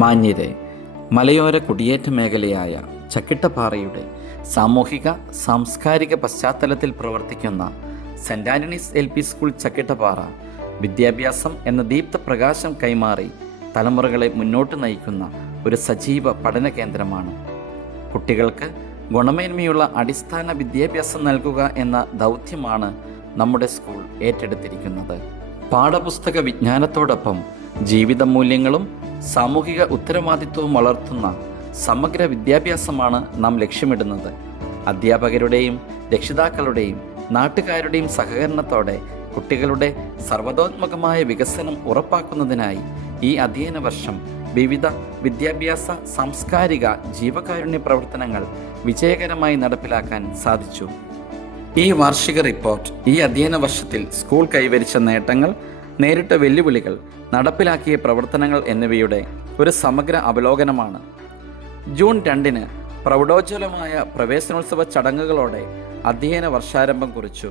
മാന്യരെ, മലയോര കുടിയേറ്റ മേഖലയായ ചക്കിട്ടപ്പാറയുടെ സാമൂഹിക സാംസ്കാരിക പശ്ചാത്തലത്തിൽ പ്രവർത്തിക്കുന്ന Saint Antony's LP school Chakkittappara വിദ്യാഭ്യാസം എന്ന ദീപ്തപ്രകാശം കൈമാറി തലമുറകളെ മുന്നോട്ട് നയിക്കുന്ന ഒരു സജീവ പഠന കേന്ദ്രമാണ്. കുട്ടികൾക്ക് ഗുണമേന്മയുള്ള അടിസ്ഥാന വിദ്യാഭ്യാസം നൽകുക എന്ന ദൗത്യമാണ് നമ്മുടെ സ്കൂൾ ഏറ്റെടുത്തിരിക്കുന്നത്. പാഠപുസ്തക വിജ്ഞാനത്തോടൊപ്പം ജീവിത മൂല്യങ്ങളും സാമൂഹിക ഉത്തരവാദിത്വവും വളർത്തുന്ന സമഗ്ര വിദ്യാഭ്യാസമാണ് നാം ലക്ഷ്യമിടുന്നത്. അധ്യാപകരുടെയും രക്ഷിതാക്കളുടെയും നാട്ടുകാരുടെയും സഹകരണത്തോടെ കുട്ടികളുടെ സർവ്വതോന്മുഖമായ വികസനം ഉറപ്പാക്കുന്നതിനായി ഈ അധ്യയന വർഷം വിവിധ വിദ്യാഭ്യാസ, സാംസ്കാരിക, ജീവകാരുണ്യ പ്രവർത്തനങ്ങൾ വിജയകരമായി നടപ്പിലാക്കാൻ സാധിച്ചു. ഈ വാർഷിക റിപ്പോർട്ട് ഈ അധ്യയന വർഷത്തിൽ സ്കൂൾ കൈവരിച്ച നേട്ടങ്ങൾ, നേരിട്ട വെല്ലുവിളികൾ, നടപ്പിലാക്കിയ പ്രവർത്തനങ്ങൾ എന്നിവയുടെ ഒരു സമഗ്ര അവലോകനമാണ്. ജൂൺ 2 പ്രൗഢോജ്വലമായ പ്രവേശനോത്സവ ചടങ്ങുകളോടെ അധ്യയന വർഷാരംഭം കുറിച്ചു.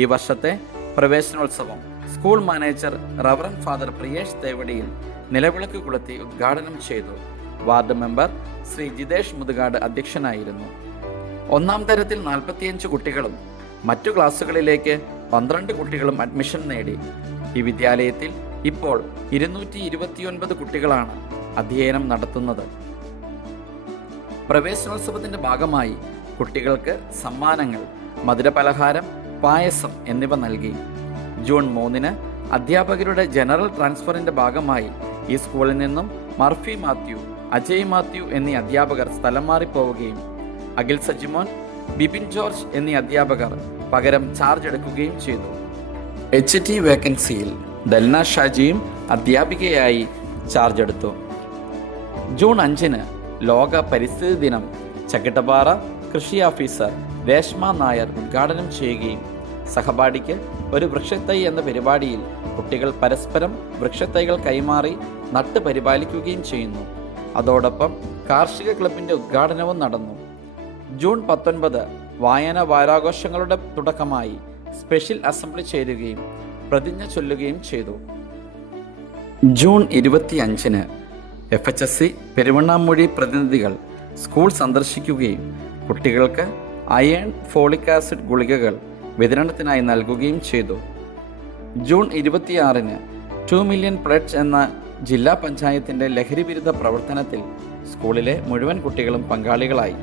ഈ വർഷത്തെ പ്രവേശനോത്സവം school manager reverend father Priyesh Thevadiyil നിലവിളക്ക് കൊളുത്തി ഉദ്ഘാടനം ചെയ്തു. വാർഡ് മെമ്പർ ശ്രീ ജിതേഷ് മുതുകാട് അധ്യക്ഷനായിരുന്നു. ഒന്നാം തരത്തിൽ 45 കുട്ടികളും മറ്റു ക്ലാസ്സുകളിലേക്ക് 12 കുട്ടികളും അഡ്മിഷൻ നേടി. ഈ വിദ്യാലയത്തിൽ ഇപ്പോൾ 229 കുട്ടികളാണ് അധ്യയനം നടത്തുന്നത്. പ്രവേശനോത്സവത്തിന്റെ ഭാഗമായി കുട്ടികൾക്ക് സമ്മാനങ്ങൾ, മധുരപലഹാരം, പായസം എന്നിവ നൽകി. ജൂൺ 3 അധ്യാപകരുടെ ജനറൽ ട്രാൻസ്ഫറിന്റെ ഭാഗമായി ഈ സ്കൂളിൽ നിന്നും മർഫി മാത്യു, അജയ് മാത്യു എന്നീ അധ്യാപകർ സ്ഥലം മാറിപ്പോവുകയും അഖിൽ സജിമോൻ, ബിപിൻ ജോർജ് എന്നീ അധ്യാപകർ പകരം ചാർജ് എടുക്കുകയും ചെയ്തു. HT വേക്കൻസിയിൽ ദൽന ഷാജിയും അധ്യാപികയായി ചാർജ് എടുത്തു. ജൂൺ 5 ലോക പരിസ്ഥിതി ദിനം ചക്കിട്ടപ്പാറ കൃഷി ഓഫീസർ രേഷ്മ നായർ ഉദ്ഘാടനം ചെയ്യുകയും സഹപാഠിക്ക് ഒരു വൃക്ഷത്തൈ എന്ന പരിപാടിയിൽ കുട്ടികൾ പരസ്പരം വൃക്ഷത്തൈകൾ കൈമാറി നട്ട് പരിപാലിക്കുകയും ചെയ്യുന്നു. അതോടൊപ്പം കാർഷിക ക്ലബിന്റെ ഉദ്ഘാടനവും നടന്നു. ജൂൺ 19 വായന വാരാഘോഷങ്ങളുടെ തുടക്കമായി സ്പെഷ്യൽ അസംബ്ലി ചേരുകയും പ്രതിജ്ഞ ചൊല്ലുകയും ചെയ്തു. ജൂൺ 25 FHSC പെരുവണ്ണാമൂഴി പ്രതിനിധികൾ സ്കൂൾ സന്ദർശിക്കുകയും കുട്ടികൾക്ക് അയൺ, ഫോളിക് ആസിഡ് ഗുളികകൾ വിതരണത്തിനായി നൽകുകയും ചെയ്തു. ജൂൺ 26 2 മില്യൺ പ്ലഡ്ജ് എന്ന ജില്ലാ പഞ്ചായത്തിന്റെ ലഹരി വിരുദ്ധ പ്രവർത്തനത്തിൽ സ്കൂളിലെ മുഴുവൻ കുട്ടികളും പങ്കാളികളായി.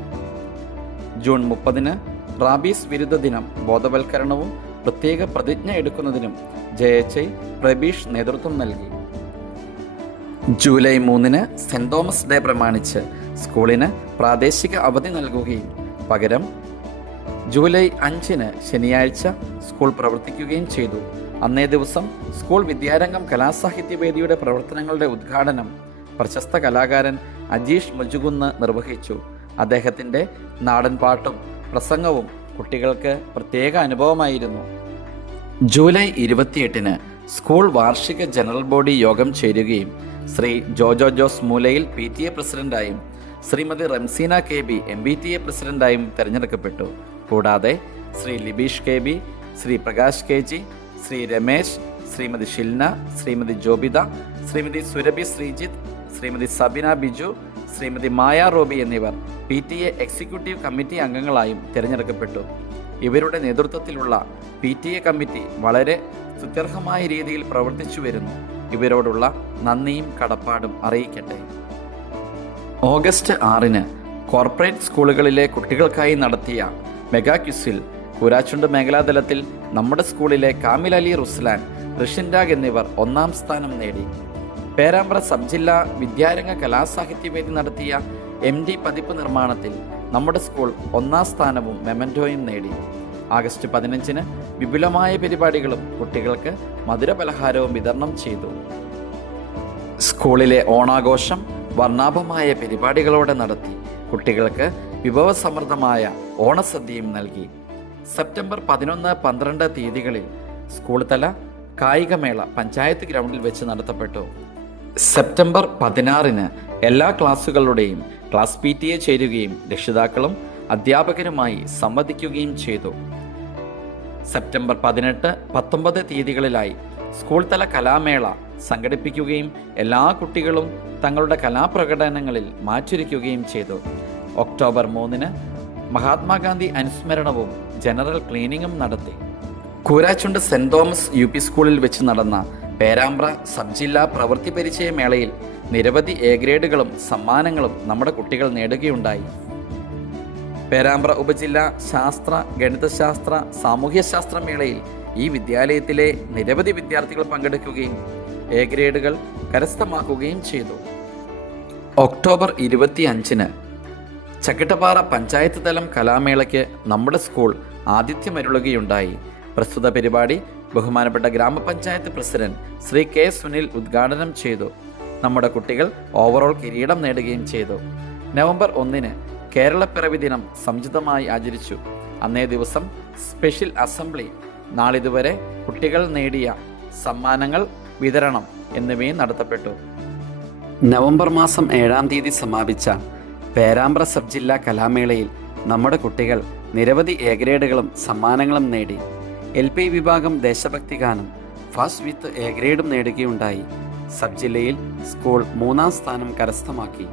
ജൂൺ 30 റാബീസ് വിരുദ്ധ ദിനം ബോധവൽക്കരണവും പ്രത്യേക പ്രതിജ്ഞ എടുക്കുന്നതിനും JHI പ്രബീഷ് നേതൃത്വം നൽകി. ജൂലൈ 3 സെന്റ് തോമസ് ഡേ പ്രമാണിച്ച് സ്കൂളിന് പ്രാദേശിക അവധി നൽകുകയും പകരം ജൂലൈ 5 ശനിയാഴ്ച സ്കൂൾ പ്രവർത്തിക്കുകയും ചെയ്തു. അന്നേ ദിവസം സ്കൂൾ വിദ്യാരംഗം കലാസാഹിത്യവേദിയുടെ പ്രവർത്തനങ്ങളുടെ ഉദ്ഘാടനം പ്രശസ്ത കലാകാരൻ അജീഷ് മുജുകുന്ന് നിർവഹിച്ചു. അദ്ദേഹത്തിൻ്റെ നാടൻ പാട്ടും പ്രസംഗവും കുട്ടികൾക്ക് പ്രത്യേക അനുഭവമായിരുന്നു. ജൂലൈ 28 സ്കൂൾ വാർഷിക ജനറൽ ബോഡി യോഗം ചേരുകയും ശ്രീ ജോജോ ജോസ് മൂലയിൽ PTA പ്രസിഡന്റായും Shrimati Ramseena KB MBTA പ്രസിഡന്റായും തെരഞ്ഞെടുക്കപ്പെട്ടു. കൂടാതെ ശ്രീ ലിബീഷ് KB, ശ്രീ പ്രകാശ് KG, ശ്രീ രമേശ്, ശ്രീമതി ഷിൽന, ശ്രീമതി ജോബിത, ശ്രീമതി സുരഭി ശ്രീജിത്ത്, ശ്രീമതി സബിന ബിജു, ശ്രീമതി മായ റോബി എന്നിവർ PTA എക്സിക്യൂട്ടീവ് കമ്മിറ്റി അംഗങ്ങളായും തിരഞ്ഞെടുക്കപ്പെട്ടു. ഇവരുടെ നേതൃത്വത്തിലുള്ള PTA കമ്മിറ്റി വളരെ സ്തുത്യർഹമായ രീതിയിൽ പ്രവർത്തിച്ചു വരുന്നു. ഇവരോടുള്ള നന്ദിയും കടപ്പാടും അറിയിക്കട്ടെ. ഓഗസ്റ്റ് 6 കോർപ്പറേറ്റ് സ്കൂളുകളിലെ കുട്ടികൾക്കായി നടത്തിയ മെഗാ ക്വിസിൽ കൂരാച്ചുണ്ട് മേഖലാതലത്തിൽ നമ്മുടെ സ്കൂളിലെ കാമിൽ അലി റുസ്ലാൻ, ഋഷിൻരാഗ് എന്നിവർ 1ാം സ്ഥാനം നേടി. പേരാമ്പ്ര സബ് ജില്ലാ വിദ്യാരംഗ കലാസാഹിത്യവേദി നടത്തിയ MD പതിപ്പ് നിർമ്മാണത്തിൽ നമ്മുടെ സ്കൂൾ 1ാം സ്ഥാനവും മെമൻറ്റോയും നേടി. ആഗസ്റ്റ് 15 വിപുലമായ പരിപാടികളും കുട്ടികൾക്ക് മധുരപലഹാരവും വിതരണം ചെയ്തു. സ്കൂളിലെ ഓണാഘോഷം വർണ്ണാഭമായ പരിപാടികളോടെ നടത്തി കുട്ടികൾക്ക് വിഭവസമൃദ്ധമായ ഓണസദ്യയും നൽകി. സെപ്റ്റംബർ 11, 12 തീയതികളിൽ സ്കൂൾ തല കായികമേള പഞ്ചായത്ത് ഗ്രൗണ്ടിൽ വെച്ച് നടത്തപ്പെട്ടു. സെപ്റ്റംബർ 16 എല്ലാ ക്ലാസ്സുകളുടെയും ക്ലാസ് PTA ചേരുകയും രക്ഷിതാക്കളും അധ്യാപകരുമായി സംവദിക്കുകയും ചെയ്തു. സെപ്റ്റംബർ 18, 19 തീയതികളിലായി സ്കൂൾ തല കലാമേള സംഘടിപ്പിക്കുകയും എല്ലാ കുട്ടികളും തങ്ങളുടെ കലാപ്രകടനങ്ങളിൽ മാറ്റുരയ്ക്കുകയും ചെയ്തു. ഒക്ടോബർ 3 മഹാത്മാഗാന്ധി അനുസ്മരണവും ജനറൽ ക്ലീനിങ്ങും നടത്തി. കൂരാച്ചുണ്ട് സെന്റ് തോമസ് UP സ്കൂളിൽ വെച്ച് നടന്ന പേരാമ്പ്ര സബ് ജില്ലാ പ്രവൃത്തി പരിചയ മേളയിൽ നിരവധി A ഗ്രേഡുകളും സമ്മാനങ്ങളും നമ്മുടെ കുട്ടികൾ നേടുകയുണ്ടായി. പേരാമ്പ്ര ഉപജില്ല ശാസ്ത്ര, ഗണിതശാസ്ത്ര, സാമൂഹ്യശാസ്ത്ര മേളയിൽ ഈ വിദ്യാലയത്തിലെ നിരവധി വിദ്യാർത്ഥികൾ പങ്കെടുക്കുകയും A ഗ്രേഡുകൾ കരസ്ഥമാക്കുകയും ചെയ്തു. ഒക്ടോബർ 25 ചക്കിട്ടപ്പാറ പഞ്ചായത്ത് തലം കലാമേളയ്ക്ക് നമ്മുടെ സ്കൂൾ ആതിഥ്യമരുളുകയുണ്ടായി. പ്രസ്തുത പരിപാടി ബഹുമാനപ്പെട്ട ഗ്രാമപഞ്ചായത്ത് പ്രസിഡന്റ് ശ്രീ K. സുനിൽ ഉദ്ഘാടനം ചെയ്തു. നമ്മുടെ കുട്ടികൾ ഓവറോൾ കിരീടം നേടുകയും ചെയ്തു. നവംബർ 1 കേരളപ്പിറവി ദിനം സമുചിതമായി ആചരിച്ചു. അന്നേ ദിവസം സ്പെഷ്യൽ അസംബ്ലി, നാളിതുവരെ കുട്ടികൾ നേടിയ സമ്മാനങ്ങൾ വിതരണം എന്നിവയും നടത്തപ്പെട്ടു. നവംബർ മാസം 7 സമാപിച്ച പേരാമ്പ്ര സബ് ജില്ലാ കലാമേളയിൽ നമ്മുടെ കുട്ടികൾ നിരവധി A ഗ്രേഡുകളും സമ്മാനങ്ങളും നേടി. LP വിഭാഗം ദേശഭക്തി ഗാനം ഫസ്റ്റ് വിത്ത് A ഗ്രേഡും നേടുകയുണ്ടായി. സബ് ജില്ലയിൽ സ്കൂൾ 3ാം സ്ഥാനം കരസ്ഥമാക്കി.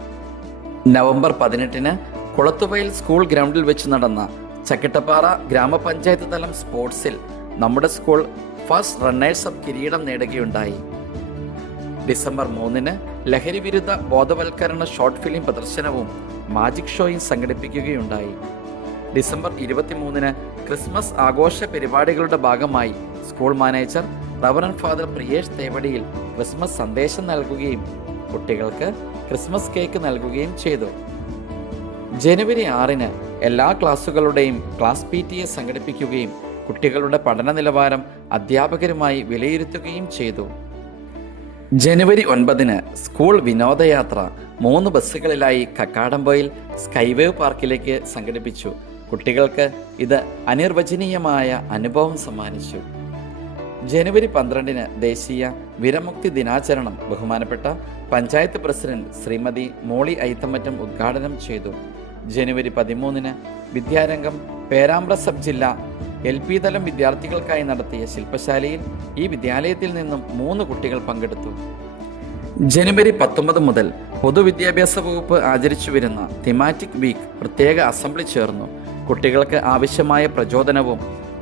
നവംബർ 18 കുളത്തുവയൽ സ്കൂൾ ഗ്രൗണ്ടിൽ വെച്ച് നടന്ന ചക്കിട്ടപ്പാറ ഗ്രാമപഞ്ചായത്ത് തലം സ്പോർട്സിൽ നമ്മുടെ സ്കൂൾ ഫസ്റ്റ് റണ്ണേഴ്സ് അപ്പ് കിരീടം നേടുകയുണ്ടായി. ഡിസംബർ 3 ലഹരി വിരുദ്ധ ബോധവൽക്കരണ ഷോർട്ട് ഫിലിം പ്രദർശനവും മാജിക് ഷോയും സംഘടിപ്പിക്കുകയുണ്ടായി. ഡിസംബർ 23 ക്രിസ്മസ് ആഘോഷ പരിപാടികളുടെ ഭാഗമായി school manager reverend father Priyesh Thevadiyil Christmas സന്ദേശം നൽകുകയും കുട്ടികൾക്ക് ക്രിസ്മസ് കേക്ക് നൽകുകയും ചെയ്തു. ജനുവരി 6 എല്ലാ ക്ലാസുകളുടെയും ക്ലാസ് PTA സംഘടിപ്പിക്കുകയും കുട്ടികളുടെ പഠന നിലവാരം അധ്യാപകരുമായി വിലയിരുത്തുകയും ചെയ്തു. ജനുവരി 9 സ്കൂൾ വിനോദയാത്ര 3 ബസ്സുകളിലായി കക്കാടംപൊയിൽ സ്കൈവേവ് പാർക്കിലേക്ക് സംഘടിപ്പിച്ചു. കുട്ടികൾക്ക് ഇത് അനിർവചനീയമായ അനുഭവം സമ്മാനിച്ചു. ജനുവരി 12 ദേശീയ വിരമുക്തി ദിനാചരണം ബഹുമാനപ്പെട്ട പഞ്ചായത്ത് പ്രസിഡന്റ് ശ്രീമതി മോളി ഐത്തമറ്റം ഉദ്ഘാടനം ചെയ്തു. ജനുവരി 13 വിദ്യാരംഗം പേരാമ്പ്ര സബ് ജില്ല LP തലം വിദ്യാർത്ഥികൾക്കായി നടത്തിയ ശില്പശാലയിൽ ഈ വിദ്യാലയത്തിൽ നിന്നും 3 കുട്ടികൾ പങ്കെടുത്തു. ജനുവരി 19 മുതൽ പൊതുവിദ്യാഭ്യാസ വകുപ്പ് ആചരിച്ചു വരുന്ന തിമാറ്റിക് വീക്ക് പ്രത്യേക അസംബ്ലി ചേർന്നു. കുട്ടികൾക്ക് ആവശ്യമായ പ്രചോദനവും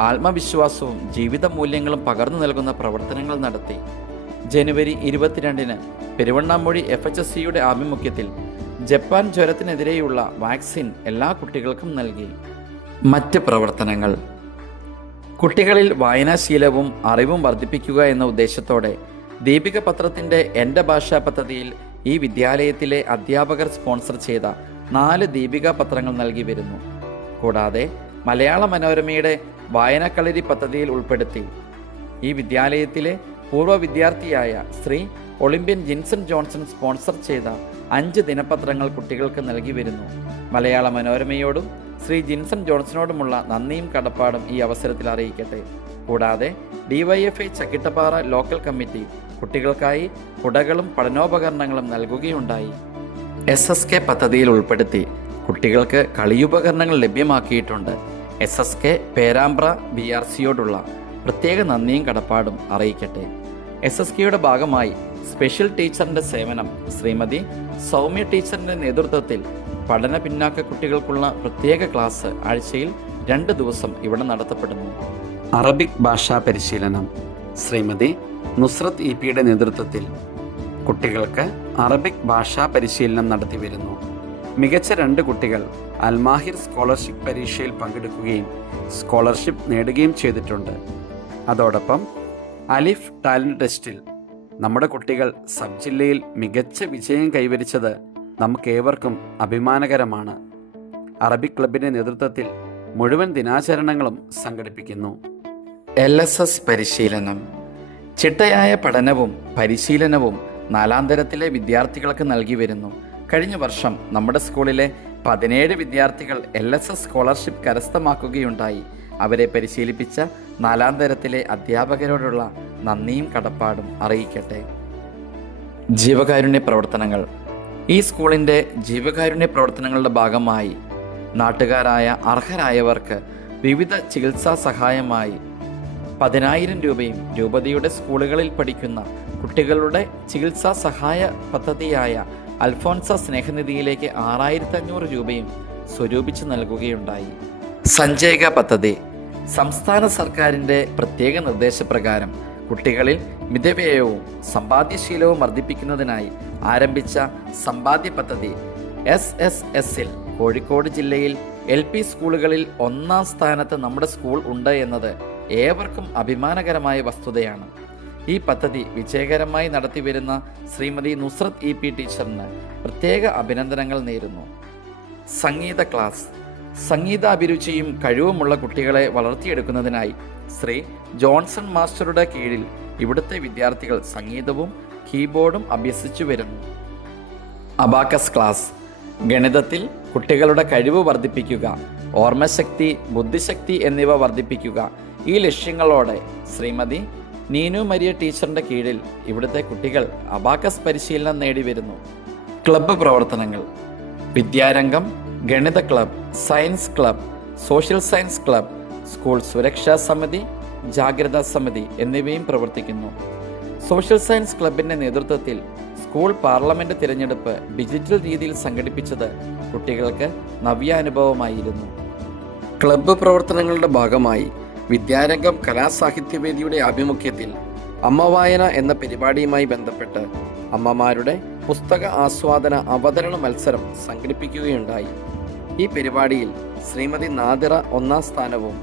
ആത്മവിശ്വാസവും ജീവിത മൂല്യങ്ങളും പകർന്നു നൽകുന്ന പ്രവർത്തനങ്ങൾ നടത്തി. ജനുവരി 22 പെരുവണ്ണാമൊഴി FHSCയുടെ ആഭിമുഖ്യത്തിൽ ജപ്പാൻ ജ്വരത്തിനെതിരെയുള്ള വാക്സിൻ എല്ലാ കുട്ടികൾക്കും നൽകി. മറ്റ് പ്രവർത്തനങ്ങൾ: കുട്ടികളിൽ വായനാശീലവും അറിവും വർദ്ധിപ്പിക്കുക എന്ന ഉദ്ദേശത്തോടെ ദീപിക പത്രത്തിൻ്റെ എൻ്റെ ഭാഷാ പദ്ധതിയിൽ ഈ വിദ്യാലയത്തിലെ അധ്യാപകർ സ്പോൺസർ ചെയ്ത 4 ദീപിക പത്രങ്ങൾ നൽകി വരുന്നു. കൂടാതെ മലയാള മനോരമയുടെ വായനക്കളരി പദ്ധതിയിൽ ഉൾപ്പെടുത്തി ഈ വിദ്യാലയത്തിലെ പൂർവ്വ വിദ്യാർത്ഥിയായ Shri Olympian Jinson Johnson sponsor ചെയ്ത 5 ദിനപത്രങ്ങൾ കുട്ടികൾക്ക് നൽകി വരുന്നു. മലയാള മനോരമയോടും ശ്രീ ജിൻസൺ ജോൺസണോടുമുള്ള നന്ദിയും കടപ്പാടും ഈ അവസരത്തിൽ അറിയിക്കട്ടെ. കൂടാതെ DYFI ചക്കിട്ടപ്പാറ ലോക്കൽ കമ്മിറ്റി കുട്ടികൾക്കായി കുടകളും പഠനോപകരണങ്ങളും നൽകുകയുണ്ടായി. SSK പദ്ധതിയിൽ ഉൾപ്പെടുത്തി കുട്ടികൾക്ക് കളിയുപകരണങ്ങൾ ലഭ്യമാക്കിയിട്ടുണ്ട്. SSK പേരാമ്പ്ര BRCയോടുള്ള പ്രത്യേക നന്ദിയും കടപ്പാടും അറിയിക്കട്ടെ. SSKയുടെ ഭാഗമായി സ്പെഷ്യൽ ടീച്ചറിൻ്റെ സേവനം ശ്രീമതി സൗമ്യ ടീച്ചറിൻ്റെ നേതൃത്വത്തിൽ പഠന പിന്നാക്ക കുട്ടികൾക്കുള്ള പ്രത്യേക ക്ലാസ് ആഴ്ചയിൽ 2 ദിവസം ഇവിടെ നടത്തപ്പെടുന്നു. അറബിക് ഭാഷാ പരിശീലനം ശ്രീമതി നുസ്രത്ത് EPയുടെ നേതൃത്വത്തിൽ കുട്ടികൾക്ക് അറബിക് ഭാഷാ പരിശീലനം നടത്തി വരുന്നു. മികച്ച 2 കുട്ടികൾ അൽമാഹിർ സ്കോളർഷിപ്പ് പരീക്ഷയിൽ പങ്കെടുക്കുകയും സ്കോളർഷിപ്പ് നേടുകയും ചെയ്തിട്ടുണ്ട്. അതോടൊപ്പം അലിഫ് ടാലൻറ്റ് ടെസ്റ്റിൽ നമ്മുടെ കുട്ടികൾ സബ് ജില്ലയിൽ മികച്ച വിജയം കൈവരിച്ചത് നമുക്കേവർക്കും അഭിമാനകരമാണ്. അറബിക് ക്ലബിൻ്റെ നേതൃത്വത്തിൽ മുഴുവൻ ദിനാചരണങ്ങളും സംഘടിപ്പിക്കുന്നു. LSS പരിശീലനം. ചിട്ടയായ പഠനവും പരിശീലനവും 4ാം തരത്തിലെ വിദ്യാർത്ഥികൾക്ക് നൽകി വരുന്നു. കഴിഞ്ഞ വർഷം നമ്മുടെ സ്കൂളിലെ 17 വിദ്യാർത്ഥികൾ LSS സ്കോളർഷിപ്പ് കരസ്ഥമാക്കുകയുണ്ടായി. അവരെ പരിശീലിപ്പിച്ച 4ാം തരത്തിലെ അധ്യാപകരോടുള്ള നന്ദിയും കടപ്പാടും അറിയിക്കട്ടെ. ജീവകാരുണ്യ പ്രവർത്തനങ്ങൾ. ഈ സ്കൂളിൻ്റെ ജീവകാരുണ്യ പ്രവർത്തനങ്ങളുടെ ഭാഗമായി നാട്ടുകാരായ അർഹരായവർക്ക് വിവിധ ചികിത്സാ സഹായമായി 10,000 രൂപയും രൂപതയുടെ സ്കൂളുകളിൽ പഠിക്കുന്ന കുട്ടികളുടെ ചികിത്സാ സഹായ പദ്ധതിയായ അൽഫോൻസ സ്നേഹനിധിയിലേക്ക് 6,500 രൂപയും സ്വരൂപിച്ച് നൽകുകയുണ്ടായി. സഞ്ജയക പദ്ധതി സംസ്ഥാന സർക്കാരിൻ്റെ പ്രത്യേക നിർദ്ദേശപ്രകാരം കുട്ടികളിൽ മിതവ്യയവും സമ്പാദ്യശീലവും വർദ്ധിപ്പിക്കുന്നതിനായി ആരംഭിച്ച സമ്പാദ്യ പദ്ധതി SSSൽ കോഴിക്കോട് ജില്ലയിൽ LP സ്കൂളുകളിൽ 1-ാം സ്ഥാനത്ത് നമ്മുടെ സ്കൂൾ ഉണ്ട് എന്നത് ഏവർക്കും അഭിമാനകരമായ വസ്തുതയാണ്. ഈ പദ്ധതി വിജയകരമായി നടത്തിവരുന്ന ശ്രീമതി നുസ്രത്ത് EP ടീച്ചറിന് പ്രത്യേക അഭിനന്ദനങ്ങൾ നേരുന്നു. സംഗീത ക്ലാസ് സംഗീതാഭിരുചിയും കഴിവുമുള്ള കുട്ടികളെ വളർത്തിയെടുക്കുന്നതിനായി ശ്രീ ജോൺസൺ മാസ്റ്ററുടെ കീഴിൽ ഇവിടുത്തെ വിദ്യാർത്ഥികൾ സംഗീതവും കീബോർഡും അഭ്യസിച്ചു വരുന്നു. അബാക്കസ് ക്ലാസ് ഗണിതത്തിൽ കുട്ടികളുടെ കഴിവ് വർദ്ധിപ്പിക്കുക, ഓർമ്മശക്തി, ബുദ്ധിശക്തി എന്നിവ വർദ്ധിപ്പിക്കുക. ഈ ലക്ഷ്യങ്ങളോടെ ശ്രീമതി നീനു മരിയ ടീച്ചറിൻ്റെ കീഴിൽ ഇവിടുത്തെ കുട്ടികൾ അബാക്കസ് പരിശീലനം നേടിവരുന്നു. ക്ലബ്ബ് പ്രവർത്തനങ്ങൾ വിദ്യാരംഗം, ഗണിത club, science club, social science club, school സുരക്ഷാ സമിതി, ജാഗ്രതാ സമിതി എന്നിവയും പ്രവർത്തിക്കുന്നു. സോഷ്യൽ സയൻസ് ക്ലബിൻ്റെ നേതൃത്വത്തിൽ സ്കൂൾ പാർലമെന്റ് തിരഞ്ഞെടുപ്പ് ഡിജിറ്റൽ രീതിയിൽ സംഘടിപ്പിച്ചത് കുട്ടികൾക്ക് നവ്യാനുഭവമായിരുന്നു. ക്ലബ്ബ് പ്രവർത്തനങ്ങളുടെ ഭാഗമായി വിദ്യാരംഗം കലാസാഹിത്യവേദിയുടെ ആഭിമുഖ്യത്തിൽ അമ്മവായന എന്ന പരിപാടിയുമായി ബന്ധപ്പെട്ട് അമ്മമാരുടെ പുസ്തക ആസ്വാദന അവതരണ മത്സരം സംഘടിപ്പിക്കുകയുണ്ടായി. ഈ പരിപാടിയിൽ ശ്രീമതി നാദിറ 1-ാം സ്ഥാനവും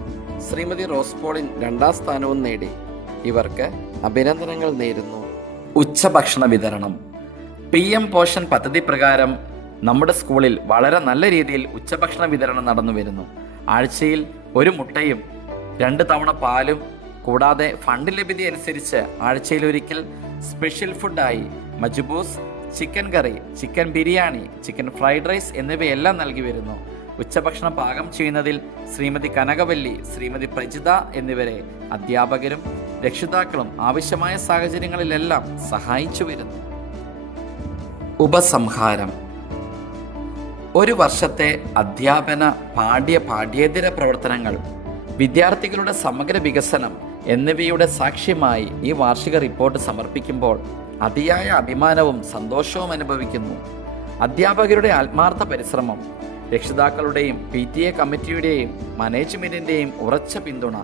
ശ്രീമതി റോസ്പോളിൻ 2-ാം സ്ഥാനവും നേടി. ഇവർക്ക് അഭിനന്ദനങ്ങൾ നേരുന്നു. ഉച്ചഭക്ഷണ വിതരണം PM പോഷൻ പദ്ധതി പ്രകാരം നമ്മുടെ സ്കൂളിൽ വളരെ നല്ല രീതിയിൽ ഉച്ചഭക്ഷണ വിതരണം നടന്നു വരുന്നു. ആഴ്ചയിൽ 1 മുട്ടയും 2 തവണ പാലും കൂടാതെ ഫണ്ട് ലഭ്യത അനുസരിച്ച് ആഴ്ചയിലൊരിക്കൽ സ്പെഷ്യൽ ഫുഡായി മജ്ബൂസ്, chicken curry, chicken biryani, chicken fried rice എന്നിവയെല്ലാം നൽകി വരുന്നു. ഉച്ചഭക്ഷണം പാകം ചെയ്യുന്നതിൽ ശ്രീമതി കനകവല്ലി, ശ്രീമതി പ്രജിത എന്നിവരെ അധ്യാപകരും രക്ഷിതാക്കളും ആവശ്യമായ സാഹചര്യങ്ങളിലെല്ലാം സഹായിച്ചു വരുന്നു. ഉപസംഹാരം ഒരു വർഷത്തെ അധ്യാപന പാഠ്യേതര പ്രവർത്തനങ്ങൾ, വിദ്യാർത്ഥികളുടെ സമഗ്ര വികസനം എന്നിവയുടെ സാക്ഷ്യമായി ഈ വാർഷിക റിപ്പോർട്ട് സമർപ്പിക്കുമ്പോൾ അതിയായ അഭിമാനവും സന്തോഷവും അനുഭവിക്കുന്നു. അധ്യാപകരുടെ ആത്മാർത്ഥ പരിശ്രമം, രക്ഷിതാക്കളുടെയും PTA കമ്മിറ്റിയുടെയും മാനേജ്മെൻറ്റിൻ്റെയും ഉറച്ച പിന്തുണ,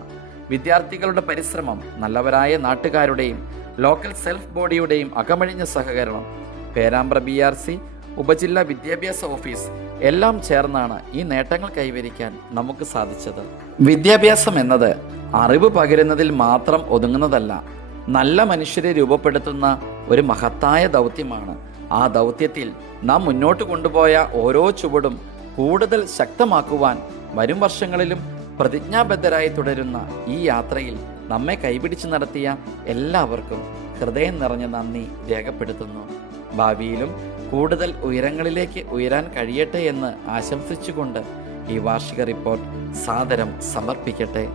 വിദ്യാർത്ഥികളുടെ പരിശ്രമം, നല്ലവരായ നാട്ടുകാരുടെയും ലോക്കൽ സെൽഫ് ബോഡിയുടെയും അകമഴിഞ്ഞ സഹകരണം, പേരാമ്പ്ര BRC ഉപജില്ലാ വിദ്യാഭ്യാസ ഓഫീസ് എല്ലാം ചേർന്നാണ് ഈ നേട്ടങ്ങൾ കൈവരിക്കാൻ നമുക്ക് സാധിച്ചത്. വിദ്യാഭ്യാസം എന്നത് അറിവ് പകരുന്നതിൽ മാത്രം ഒതുങ്ങുന്നതല്ല, നല്ല മനുഷ്യരെ രൂപപ്പെടുത്തുന്ന ഒരു മഹത്തായ ദൗത്യമാണ്. ആ ദൗത്യത്തിൽ നാം മുന്നോട്ട് കൊണ്ടുപോയ ഓരോ ചുവടും കൂടുതൽ ശക്തമാക്കുവാൻ വരും വർഷങ്ങളിലും പ്രതിജ്ഞാബദ്ധരായി തുടരുന്ന ഈ യാത്രയിൽ നമ്മെ കൈപിടിച്ച് നടത്തിയ എല്ലാവർക്കും ഹൃദയം നിറഞ്ഞ നന്ദി രേഖപ്പെടുത്തുന്നു. ഭാവിയിലും കൂടുതൽ ഉയരങ്ങളിലേക്ക് ഉയരാൻ കഴിയട്ടെ എന്ന് ആശംസിച്ചുകൊണ്ട് ഈ വാർഷിക റിപ്പോർട്ട് സാദരം സമർപ്പിക്കട്ടെ.